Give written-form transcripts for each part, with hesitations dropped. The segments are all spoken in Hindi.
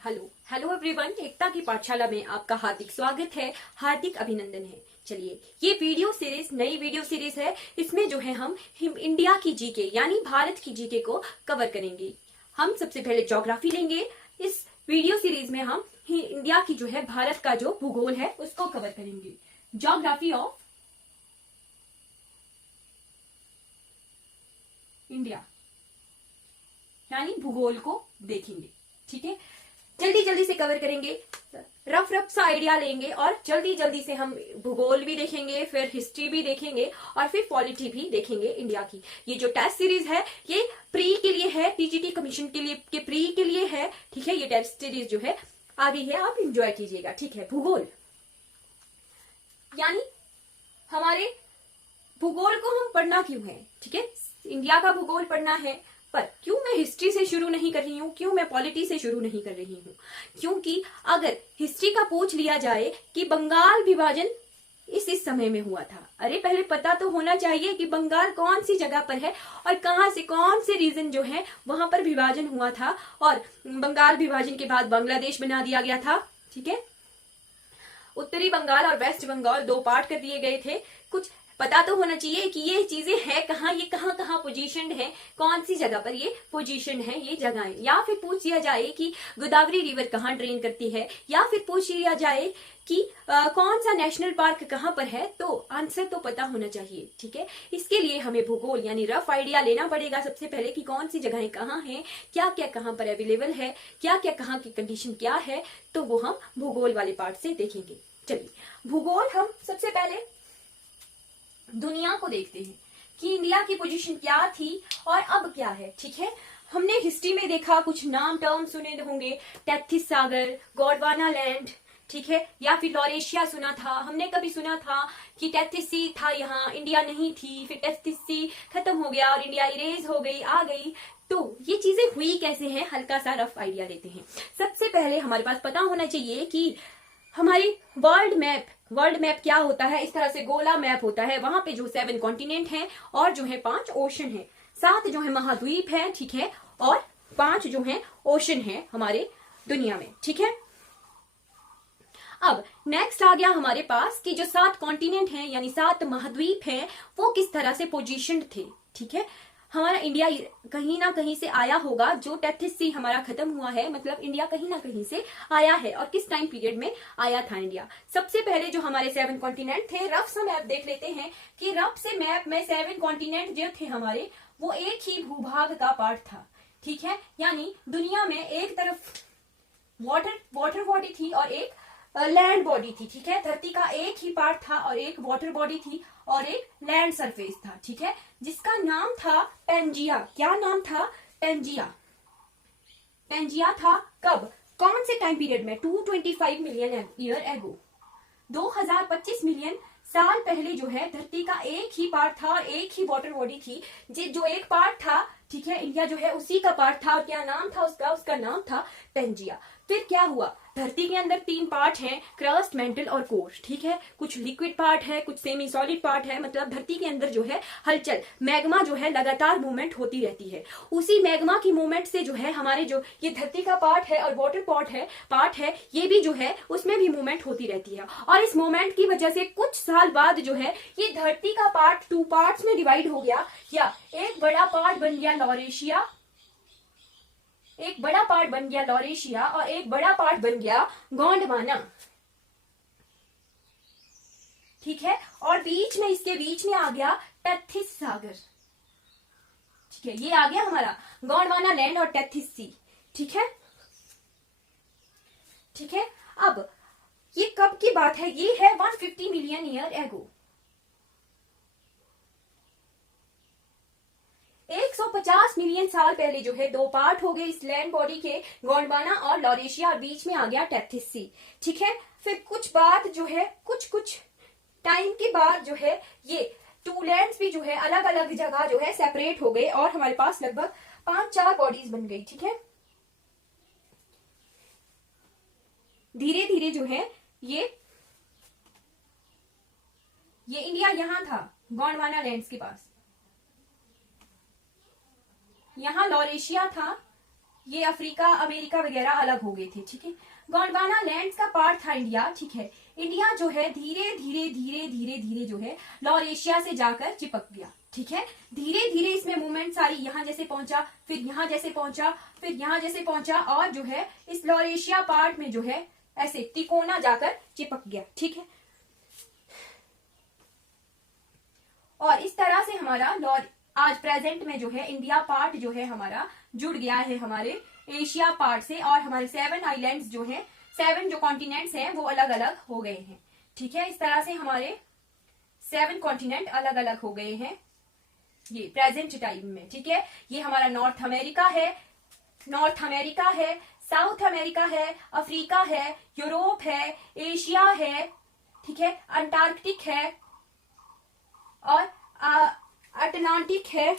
हेलो हेलो एवरीवन, एकता की पाठशाला में आपका हार्दिक स्वागत है, हार्दिक अभिनंदन है। चलिए, ये वीडियो सीरीज नई वीडियो सीरीज है। इसमें जो है हम इंडिया की जीके यानी भारत की जीके को कवर करेंगे। हम सबसे पहले ज्योग्राफी लेंगे। इस वीडियो सीरीज में हम इंडिया की जो है भारत का जो भूगोल है उसको कवर करेंगे। ज्योग्राफी ऑफ इंडिया यानी भूगोल को देखेंगे। ठीक है, जल्दी जल्दी से कवर करेंगे, रफ रफ सा आइडिया लेंगे और जल्दी जल्दी से हम भूगोल भी देखेंगे, फिर हिस्ट्री भी देखेंगे और फिर पॉलिटी भी देखेंगे इंडिया की। ये जो टेस्ट सीरीज है ये प्री के लिए है, पीजीटी कमीशन के लिए के प्री के लिए है। ठीक है, ये टेस्ट सीरीज जो है आगे है, आप इंजॉय कीजिएगा। ठीक है, भूगोल यानी हमारे भूगोल को हम पढ़ना क्यों है। ठीक है, इंडिया का भूगोल पढ़ना है, पर क्यों मैं हिस्ट्री से शुरू नहीं कर रही हूँ, क्यों मैं पॉलिटी से शुरू नहीं कर रही हूँ? क्योंकि अगर हिस्ट्री का पूछ लिया जाए कि बंगाल विभाजन इस समय में हुआ था, अरे पहले पता तो होना चाहिए कि बंगाल कौन सी जगह पर है और कहां से कौन से रीजन जो है वहां पर विभाजन हुआ था। और बंगाल विभाजन के बाद बांग्लादेश बना दिया गया था। ठीक है, उत्तरी बंगाल और वेस्ट बंगाल दो पार्ट कर दिए गए थे। कुछ पता तो होना चाहिए कि ये चीजें है कहाँ, ये कहाँ कहाँ पोजीशनड है, कौन सी जगह पर ये पोजीशन है, ये जगह। या फिर पूछ लिया जाए कि गोदावरी रिवर कहाँ ड्रेन करती है, या फिर पूछ लिया जाए कि कौन सा नेशनल पार्क कहाँ पर है, तो आंसर तो पता होना चाहिए। ठीक है, इसके लिए हमें भूगोल यानी रफ आइडिया लेना पड़ेगा सबसे पहले कि कौन सी जगहें कहाँ हैं, क्या क्या कहाँ पर अवेलेबल है, क्या क्या कहाँ की कंडीशन क्या है, तो वो हम भूगोल वाले पार्ट से देखेंगे। चलिए, भूगोल हम सबसे पहले दुनिया को देखते हैं कि इंडिया की पोजीशन क्या थी और अब क्या है। ठीक है, हमने हिस्ट्री में देखा, कुछ नाम टर्म सुने होंगे, टेथिस सागर, गोंडवाना लैंड, ठीक है, या फिर लॉरेशिया सुना था। हमने कभी सुना था कि टेथिस सी था, यहाँ इंडिया नहीं थी, फिर टेथिस सी खत्म हो गया और इंडिया इरेज हो गई, आ गई। तो ये चीजें हुई कैसे हैं, हल्का सा रफ आइडिया लेते हैं। सबसे पहले हमारे पास पता होना चाहिए कि हमारी वर्ल्ड मैप क्या होता है। इस तरह से गोला मैप होता है, वहां पे जो 7 कॉन्टिनेंट हैं और जो है 5 ओशन है, 7 जो है महाद्वीप है। ठीक है, और 5 जो है ओशन है हमारे दुनिया में। ठीक है, अब नेक्स्ट आ गया हमारे पास कि जो 7 कॉन्टिनेंट हैं यानी 7 महाद्वीप हैं वो किस तरह से पोजीशनड थे। ठीक है, हमारा इंडिया कहीं ना कहीं से आया होगा, जो टेथिस सी हमारा खत्म हुआ है, मतलब इंडिया कहीं ना कहीं से आया है। और किस टाइम पीरियड में आया था इंडिया? सबसे पहले जो हमारे 7 कॉन्टिनेंट थे, रफ सा मैप देख लेते हैं कि रफ से मैप में 7 कॉन्टिनेंट जो थे हमारे, वो एक ही भूभाग का पार्ट था। ठीक है, यानी दुनिया में एक तरफ वाटर बॉडी थी और एक लैंड बॉडी थी। ठीक है, धरती का एक ही पार्ट था और एक वाटर बॉडी थी और एक लैंड सरफेस था। ठीक है, जिसका नाम था पेंजिया। क्या नाम था? पेंजिया। पेंजिया था कब, कौन से टाइम पीरियड में? 225 मिलियन ईयर एगो, 2025 मिलियन साल पहले जो है धरती का एक ही पार्ट था और एक ही वाटर बॉडी थी। जो एक पार्ट था, ठीक है, इंडिया जो है उसी का पार्ट था। और क्या नाम था उसका नाम था पेंजिया। फिर क्या हुआ? धरती के अंदर 3 पार्ट हैं, क्रस्ट, मेंटल और कोर। ठीक है, कुछ लिक्विड पार्ट है, कुछ सेमी सॉलिड पार्ट है। मतलब धरती के अंदर जो है हलचल, मैग्मा जो है लगातार मूवमेंट होती रहती है। उसी मैग्मा की मूवमेंट से जो है हमारे जो ये धरती का पार्ट है और वाटर पार्ट है, ये भी जो है उसमें भी मूवमेंट होती रहती है। और इस मूवमेंट की वजह से कुछ साल बाद जो है ये धरती का पार्ट 2 पार्ट्स में डिवाइड हो गया, या एक बड़ा पार्ट बन गया लॉरेशिया, एक बड़ा पार्ट बन गया लॉरेशिया और एक बड़ा पार्ट बन गया गोंडवाना। ठीक है, और इसके बीच में आ गया टेथिस सागर। ठीक है, ये आ गया हमारा गोंडवाना लैंड और टेथिस सी। ठीक है, ठीक है, अब ये कब की बात है? ये है 150 मिलियन ईयर एगो। 150 मिलियन साल पहले जो है 2 पार्ट हो गए इस लैंड बॉडी के, गोंडवाना और लॉरेशिया, और बीच में आ गया टेथिस सी। ठीक है, फिर कुछ बाद जो है कुछ टाइम के बाद जो है ये 2 लैंड्स भी जो है अलग अलग जगह जो है सेपरेट हो गए और हमारे पास लगभग 5-4 बॉडीज बन गई। ठीक है, धीरे धीरे जो है ये इंडिया यहां था गोंडवाना लैंड्स के पास, यहां लॉरेशिया था, ये अफ्रीका अमेरिका वगैरह अलग हो गए थे, ठीक है। गोंडवाना लैंड्स का पार्ट था इंडिया, ठीक है। इंडिया जो है धीरे धीरे धीरे धीरे धीरे जो है लॉरेशिया से जाकर चिपक गया, ठीक है। धीरे धीरे इसमें मूवमेंट्स आई, यहाँ जैसे पहुंचा, फिर यहाँ जैसे पहुंचा, फिर यहाँ जैसे पहुंचा, और जो है इस लॉरेशिया पार्ट में जो है ऐसे तिकोना जाकर चिपक गया, ठीक है। और इस तरह से हमारा आज प्रेजेंट में जो है इंडिया पार्ट जो है हमारा जुड़ गया है हमारे एशिया पार्ट से, और हमारे 7 आइलैंड्स जो है, 7 जो कॉन्टिनेंट्स हैं वो अलग अलग हो गए हैं, ठीक है। इस तरह से हमारे 7 कॉन्टिनेंट अलग अलग हो गए हैं ये प्रेजेंट टाइम में, ठीक है। ये हमारा नॉर्थ अमेरिका है, साउथ अमेरिका है, अफ्रीका है, यूरोप है, एशिया है, ठीक है, अंटार्कटिक है, और अटलांटिक है,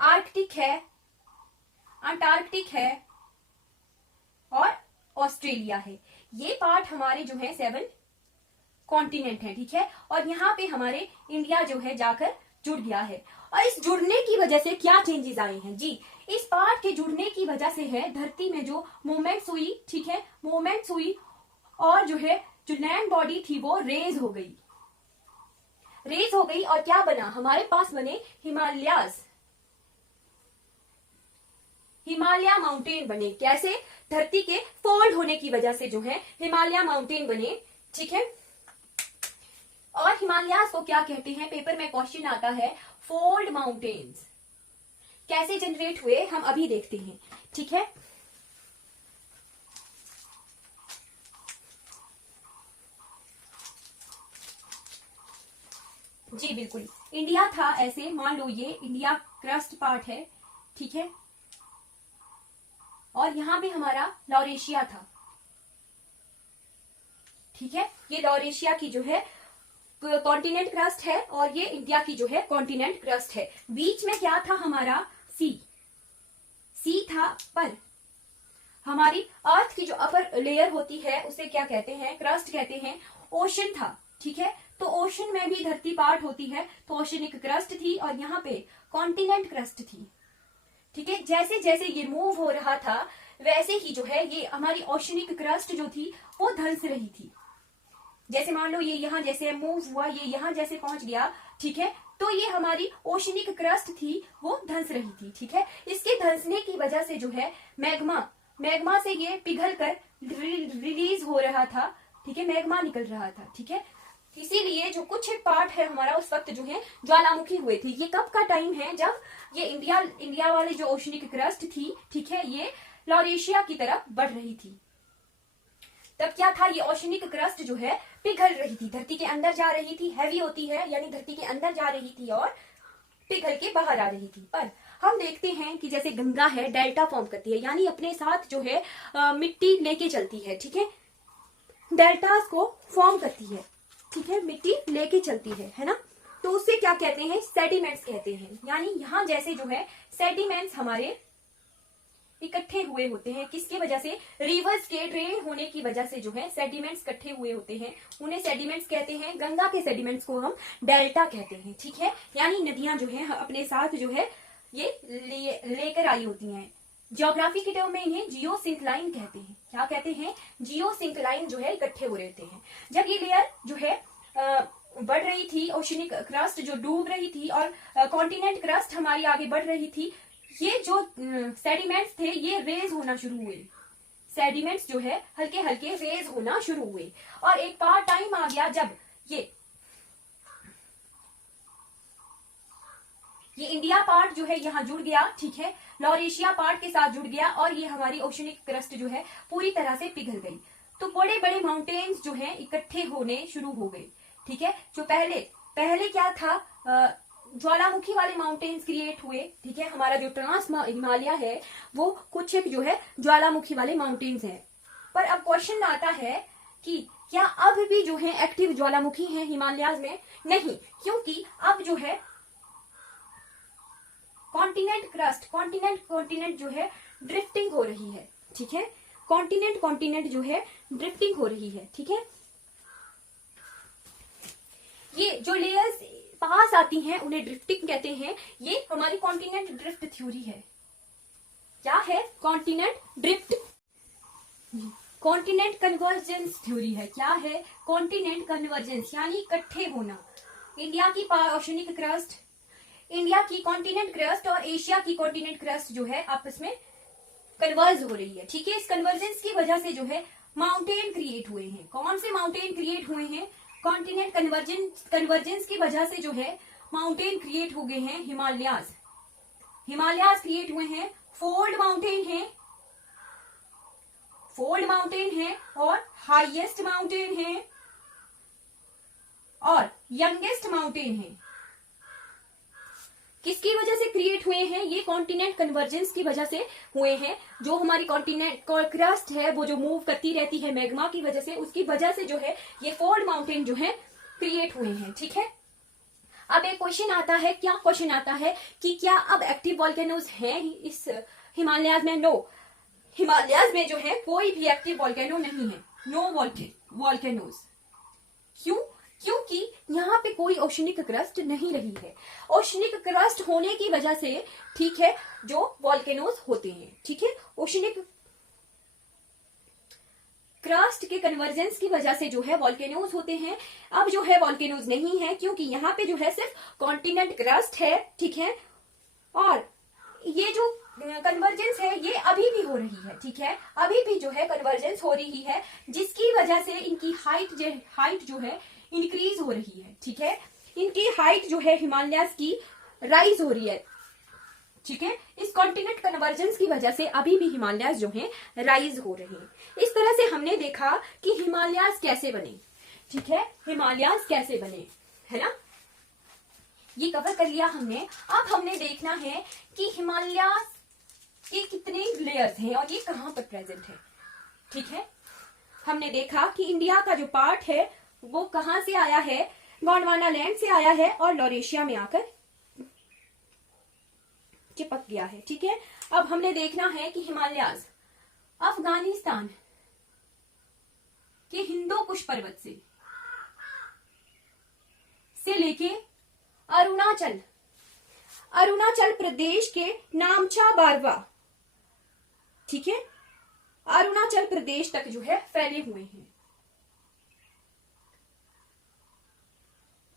आर्कटिक है, अंटार्कटिक है, और ऑस्ट्रेलिया है। ये पार्ट हमारे जो है 7 कॉन्टिनेंट है, ठीक है। और यहाँ पे हमारे इंडिया जो है जाकर जुड़ गया है। और इस जुड़ने की वजह से क्या चेंजेस आए हैं जी, इस पार्ट के जुड़ने की वजह से है धरती में जो मूवमेंट्स हुई, ठीक है, मूवमेंट्स हुई, और जो है जो लैंड बॉडी थी वो रेज हो गई, और क्या बना, हमारे पास बने हिमालय माउंटेन बने। कैसे, धरती के फोल्ड होने की वजह से जो है हिमालय माउंटेन बने, ठीक है। और हिमालयास को क्या कहते हैं, पेपर में क्वेश्चन आता है, फोल्ड माउंटेन्स। कैसे जनरेट हुए हम अभी देखते हैं, ठीक है। जी बिल्कुल, इंडिया था ऐसे, मान लो ये इंडिया क्रस्ट पार्ट है, ठीक है, और यहां पे हमारा लॉरेशिया था, ठीक है। ये लॉरेशिया की जो है कॉन्टिनेंट क्रस्ट है, और ये इंडिया की जो है कॉन्टिनेंट क्रस्ट है। बीच में क्या था हमारा, सी था, पर हमारी अर्थ की जो अपर लेयर होती है उसे क्या कहते हैं, क्रस्ट कहते हैं। ओशन था, ठीक है, तो ओशन में भी धरती पार्ट होती है, तो ओशनिक क्रस्ट थी, और यहाँ पे कॉन्टिनेंट क्रस्ट थी, ठीक है। जैसे जैसे ये मूव हो रहा था वैसे ही जो है ये हमारी ओशनिक क्रस्ट जो थी वो धंस रही थी। जैसे मान लो ये यहाँ जैसे मूव हुआ, ये यहाँ जैसे पहुंच गया, ठीक है, तो ये हमारी ओशनिक क्रस्ट थी वो धंस रही थी, ठीक है। इसके धंसने की वजह से जो है मैग्मा से ये पिघल कर रिलीज हो रहा था, ठीक है, मैग्मा निकल रहा था, ठीक है। इसीलिए जो कुछ एक पार्ट है हमारा उस वक्त जो है ज्वालामुखी हुए थे। ये कब का टाइम है, जब ये इंडिया वाली जो ओशनिक क्रस्ट थी, ठीक है, ये लॉरेशिया की तरफ बढ़ रही थी। तब क्या था, ये ओशनिक क्रस्ट जो है पिघल रही थी, धरती के अंदर जा रही थी, हैवी होती है यानी धरती के अंदर जा रही थी और पिघल के बाहर आ रही थी। पर हम देखते हैं कि जैसे गंगा है डेल्टा फॉर्म करती है, यानी अपने साथ जो है मिट्टी लेके चलती है, ठीक है, डेल्टास को फॉर्म करती है, ठीक है, मिट्टी लेके चलती है ना। तो उससे क्या कहते हैं, सेडिमेंट्स कहते हैं। यानी यहाँ जैसे जो है सेडिमेंट्स हमारे इकट्ठे हुए होते हैं, किसकी वजह से, रिवर्स के ड्रेन होने की वजह से जो है सेडिमेंट्स इकट्ठे हुए होते हैं, उन्हें सेडिमेंट्स कहते हैं। गंगा के सेडिमेंट्स को हम डेल्टा कहते हैं, ठीक है। यानी नदियां जो है अपने साथ जो है ये लेकर आई होती हैं। ज्योग्राफी के टर्म में इन्हें जियोसिंक्लाइन कहते हैं। क्या कहते हैं, जियोसिंक्लाइन जो है इकट्ठे हो रहते हैं। जब ये लेयर जो है बढ़ रही थी, ओशनिक क्रस्ट जो डूब रही थी और कॉन्टिनेंट क्रस्ट हमारी आगे बढ़ रही थी, ये जो सेडिमेंट्स थे ये रेज होना शुरू हुए। सेडिमेंट्स जो है हल्के हल्के रेज होना शुरू हुए, और एक बार टाइम आ गया जब ये इंडिया पार्ट जो है यहाँ जुड़ गया, ठीक है, लॉरेशिया पार्ट के साथ जुड़ गया, और ये हमारी ओशनिक क्रस्ट जो है पूरी तरह से पिघल गई। तो बड़े बड़े माउंटेन्स जो है इकट्ठे होने शुरू हो गए, ठीक है। जो पहले क्या था, ज्वालामुखी वाले माउंटेन्स क्रिएट हुए, ठीक है। हमारा जो ट्रांस हिमालय है वो कुछ एक जो है ज्वालामुखी वाले माउंटेन्स है। पर अब क्वेश्चन आता है कि क्या अब भी जो है एक्टिव ज्वालामुखी है हिमालयाज में? नहीं, क्योंकि अब जो है कॉन्टिनेंट जो है ड्रिफ्टिंग हो रही है, ठीक है। कॉन्टिनेंट जो है ड्रिफ्टिंग हो रही है, ठीक है। ये जो लेयर्स पास आती हैं उन्हें ड्रिफ्टिंग कहते हैं। ये हमारी कॉन्टिनेंट ड्रिफ्ट थ्योरी है। क्या है? Continent drift, continent convergence theory है। क्या है? कॉन्टिनेंट कन्वर्जेंस यानी इकट्ठे होना। इंडिया की ओशनिक क्रस्ट, इंडिया की कॉन्टिनेंट क्रस्ट और एशिया की कॉन्टिनेंट क्रस्ट जो है आपस में कन्वर्ज हो रही है। ठीक है, इस कन्वर्जेंस की वजह से जो है माउंटेन क्रिएट हुए हैं। कौन से माउंटेन क्रिएट हुए हैं? कॉन्टिनेंट कन्वर्जेंस की वजह से जो है माउंटेन क्रिएट हो गए हैं। हिमालयाज, हिमालयाज क्रिएट हुए हैं। फोल्ड माउंटेन है, फोल्ड माउंटेन है और हाईएस्ट माउंटेन है और यंगेस्ट माउंटेन है। किसकी वजह से क्रिएट हुए हैं? ये कॉन्टिनेंट कन्वर्जेंस की वजह से हुए हैं। जो हमारी कॉन्टिनेंट क्रस्ट है वो जो मूव करती रहती है मैग्मा की वजह से, उसकी वजह से जो है ये फोल्ड माउंटेन जो है क्रिएट हुए हैं। ठीक है, अब एक क्वेश्चन आता है, क्या क्वेश्चन आता है कि क्या अब एक्टिव वॉल्केनोज हैं इस हिमालयाज में? नो, हिमालयाज में जो है कोई भी एक्टिव वॉल्केनो नहीं है। No volcanoes. क्यों? क्योंकि यहाँ पे कोई ओशनिक क्रस्ट नहीं रही है। ओशनिक क्रस्ट होने की वजह से, ठीक है, जो वॉल्केनोज होते हैं, ठीक है, ओशनिक क्रस्ट के कन्वर्जेंस की वजह से जो है वॉल्केनोज होते हैं। अब जो है वॉल्केनोज नहीं है क्योंकि यहाँ पे जो है सिर्फ कॉन्टिनेंट क्रस्ट है। ठीक है, और ये जो कन्वर्जेंस है ये अभी भी हो रही है। ठीक है, अभी भी जो है कन्वर्जेंस हो रही है, जिसकी वजह से इनकी हाइट जो है इंक्रीज हो रही है। ठीक है, इनकी हाइट जो है हिमालयाज की राइज हो रही है। ठीक है, इस कॉन्टिनेंट कन्वर्जेंस की वजह से अभी भी हिमालयाज जो हैं राइज हो रहे हैं। इस तरह से हमने देखा कि हिमालयाज कैसे बने। ठीक है, हिमालयाज कैसे बने, है ना, ये कवर कर लिया हमने। अब हमने देखना है कि हिमालयाज के कितने लेयर्स हैं और ये कहां पर प्रेजेंट है। ठीक है, हमने देखा कि इंडिया का जो पार्ट है वो कहां से आया है? गोंडवाना लैंड से आया है और लॉरेशिया में आकर चिपक गया है। ठीक है, अब हमने देखना है कि हिमालयाज अफगानिस्तान के हिंदू कुश पर्वत से लेके अरुणाचल प्रदेश के नामचा बारवा, ठीक है, अरुणाचल प्रदेश तक जो है फैले हुए हैं।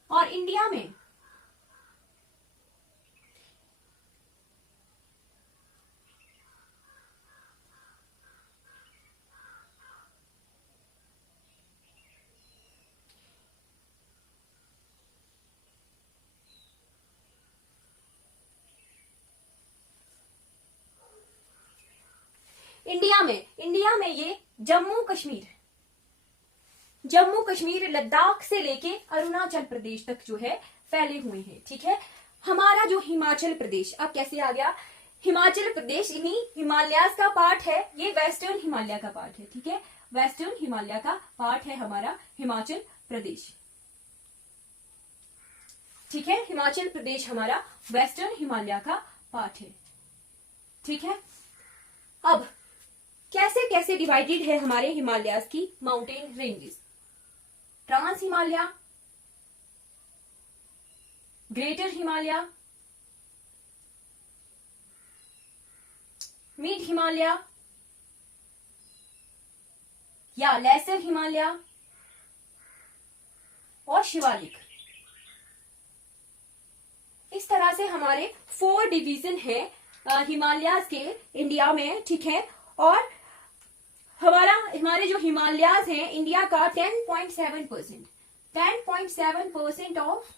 और इंडिया में इंडिया में ये जम्मू कश्मीर लद्दाख से लेके अरुणाचल प्रदेश तक जो है फैले हुए हैं। ठीक है, हमारा जो हिमाचल प्रदेश अब कैसे आ गया? हिमाचल प्रदेश इन्हीं हिमालयाज का पार्ट है, ये वेस्टर्न हिमालय का पार्ट है। ठीक है, वेस्टर्न हिमालय का पार्ट है हमारा हिमाचल प्रदेश। ठीक है, हिमाचल प्रदेश हमारा वेस्टर्न हिमालय का पार्ट है। ठीक है, अब कैसे कैसे डिवाइडेड है हमारे हिमालयाज की mountain ranges? Trans Himalaya, greater Himalaya, mid Himalaya या लेसर हिमालय और शिवालिक। इस तरह से हमारे 4 डिवीजन है हिमालयाज के इंडिया में। ठीक है, और हमारे जो हिमालयाज हैं इंडिया का 10.7% ऑफ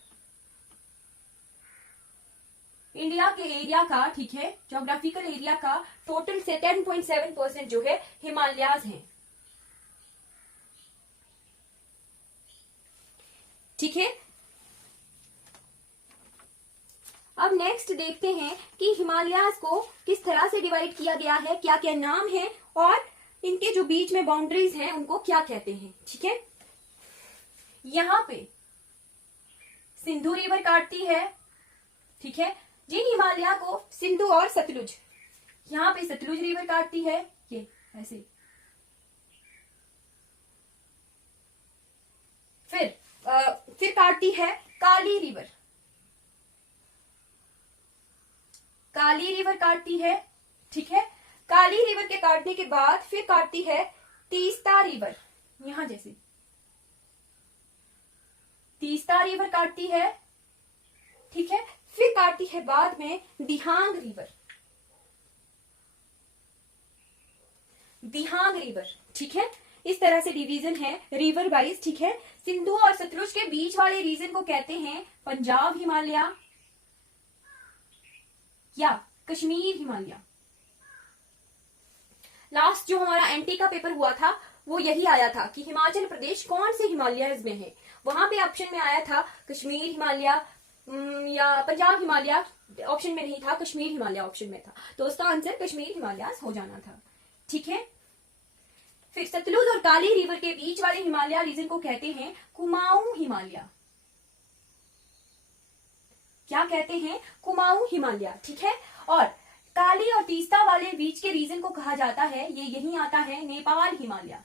इंडिया के एरिया का, ठीक है, ज्योग्राफिकल एरिया का टोटल से 10.7% जो है हिमालयाज हैं। ठीक है, अब नेक्स्ट देखते हैं कि हिमालयाज को किस तरह से डिवाइड किया गया है, क्या क्या नाम है और इनके जो बीच में बाउंड्रीज हैं उनको क्या कहते हैं। ठीक है, यहां पे सिंधु रिवर काटती है। ठीक है, जिन हिमालय को सिंधु और सतलुज, यहां पे सतलुज रिवर काटती है, ये ऐसे। फिर काटती है काली रिवर। काली रिवर काटती है, ठीक है। काली रिवर के काटने के बाद फिर काटती है तीस्ता रिवर, यहां जैसे तीस्ता रिवर काटती है, ठीक है। फिर काटती है बाद में दिहांग रिवर, दिहांग रिवर, ठीक है। इस तरह से डिवीजन है रिवर वाइज, ठीक है। सिंधु और सतलुज के बीच वाले रीजन को कहते हैं पंजाब हिमालय या कश्मीर हिमालय। लास्ट जो हमारा एनटी का पेपर हुआ था वो यही आया था कि हिमाचल प्रदेश कौन से हिमालयज में है। वहां पे ऑप्शन में आया था कश्मीर हिमालय या पंजाब हिमालय, ऑप्शन में नहीं था, कश्मीर हिमालय ऑप्शन में था, तो उसका आंसर कश्मीर हिमालय हो जाना था, ठीक है। फिर सतलुज और काली रिवर के बीच वाले हिमालय रीजन को कहते हैं कुमाऊं हिमालय। क्या कहते हैं? कुमाऊं हिमालय, ठीक है। और काली और तीस्ता वाले बीच के रीजन को कहा जाता है, ये यहीं आता है नेपाल हिमालय।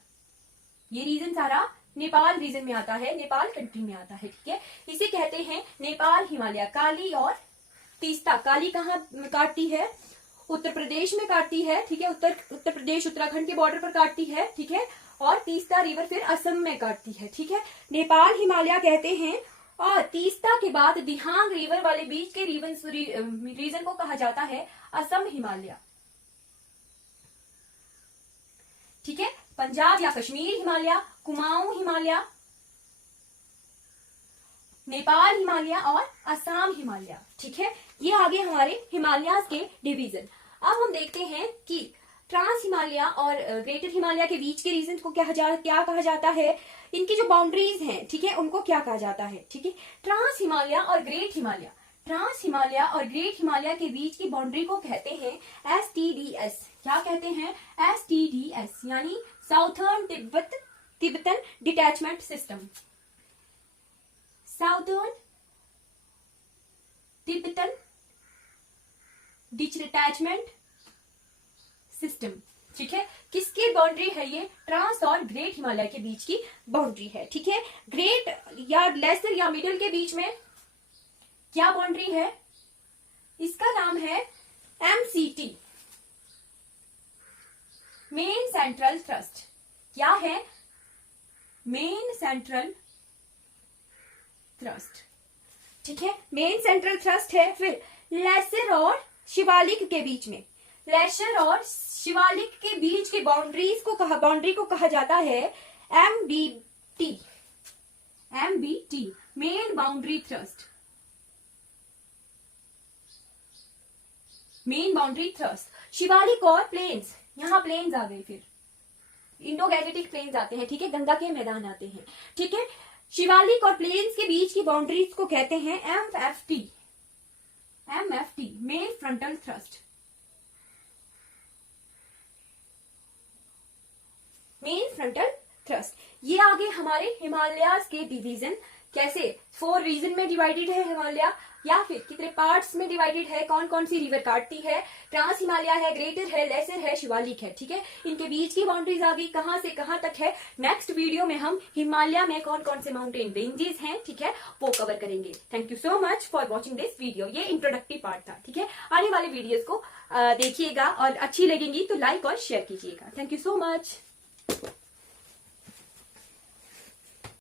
ये रीजन सारा नेपाल रीजन में आता है, नेपाल कंट्री में आता है, ठीक है। इसे कहते हैं नेपाल हिमालय। काली और तीस्ता, काली कहाँ काटती है? उत्तर प्रदेश में काटती है, ठीक है। उत्तर प्रदेश उत्तराखंड के बॉर्डर पर काटती है, ठीक है। और तीस्ता रिवर फिर असम में काटती है, ठीक है। नेपाल हिमालय कहते हैं। और तीस्ता के बाद दिहांग रिवर वाले बीच के रीजन को कहा जाता है असम हिमालय, ठीक है। पंजाब या कश्मीर हिमालय, कुमाऊं हिमालय, नेपाल हिमालय और असम हिमालय, ठीक है। ये आगे हमारे हिमालयाज के डिवीजन। अब हम देखते हैं कि ट्रांस हिमालय और ग्रेटर हिमालय के बीच के रीजन को क्या कहा जाता है, इनकी जो बाउंड्रीज हैं, ठीक है, उनको क्या कहा जाता है, ठीक है। ट्रांस हिमालय और ग्रेट हिमालय, ट्रांस हिमालय और ग्रेट हिमालय के बीच की बाउंड्री को कहते हैं STDS। क्या कहते हैं? STDS, यानी southern Tibetan detachment system. Southern Tibetan detachment system, ठीक है। किसकी बाउंड्री है ये? ट्रांस और ग्रेट हिमालय के बीच की बाउंड्री है, ठीक है। ग्रेट या लेसर या मिडिल के बीच में क्या बाउंड्री है? इसका नाम है MCT, मेन सेंट्रल थ्रस्ट। क्या है? मेन सेंट्रल थ्रस्ट, ठीक है। मेन सेंट्रल थ्रस्ट है। फिर लेसर और शिवालिक के बीच में, लेसर और शिवालिक के बीच की बाउंड्री को कहा जाता है MBT, main boundary thrust, main boundary thrust. Shivalik और प्लेन्स, यहां प्लेन्स आ गए, फिर इंडो गैंजेटिक प्लेन्स आते हैं, ठीक है, गंगा के मैदान आते हैं, ठीक है। शिवालिक और प्लेन्स के बीच की बाउंड्रीज को कहते हैं MFT, main frontal thrust, main frontal thrust. ये आगे हमारे हिमालयाज के डिवीजन, कैसे 4 रीजन में डिवाइडेड है हिमालय, या फिर कितने पार्ट्स में डिवाइडेड है, कौन कौन सी रिवर काटती है, ट्रांस हिमालय है, ग्रेटर है, लेसर है, शिवालिक है, ठीक है। इनके बीच की बाउंड्रीज आ गई, कहां से कहां तक है। नेक्स्ट वीडियो में हम हिमालय में कौन कौन से माउंटेन रेंजेस हैं, ठीक है, वो कवर करेंगे। Thank you so much for watching this video. ये इंट्रोडक्टिव पार्ट था, ठीक है। आने वाले वीडियोस को देखिएगा और अच्छी लगेंगी तो लाइक और शेयर कीजिएगा। Thank you so much.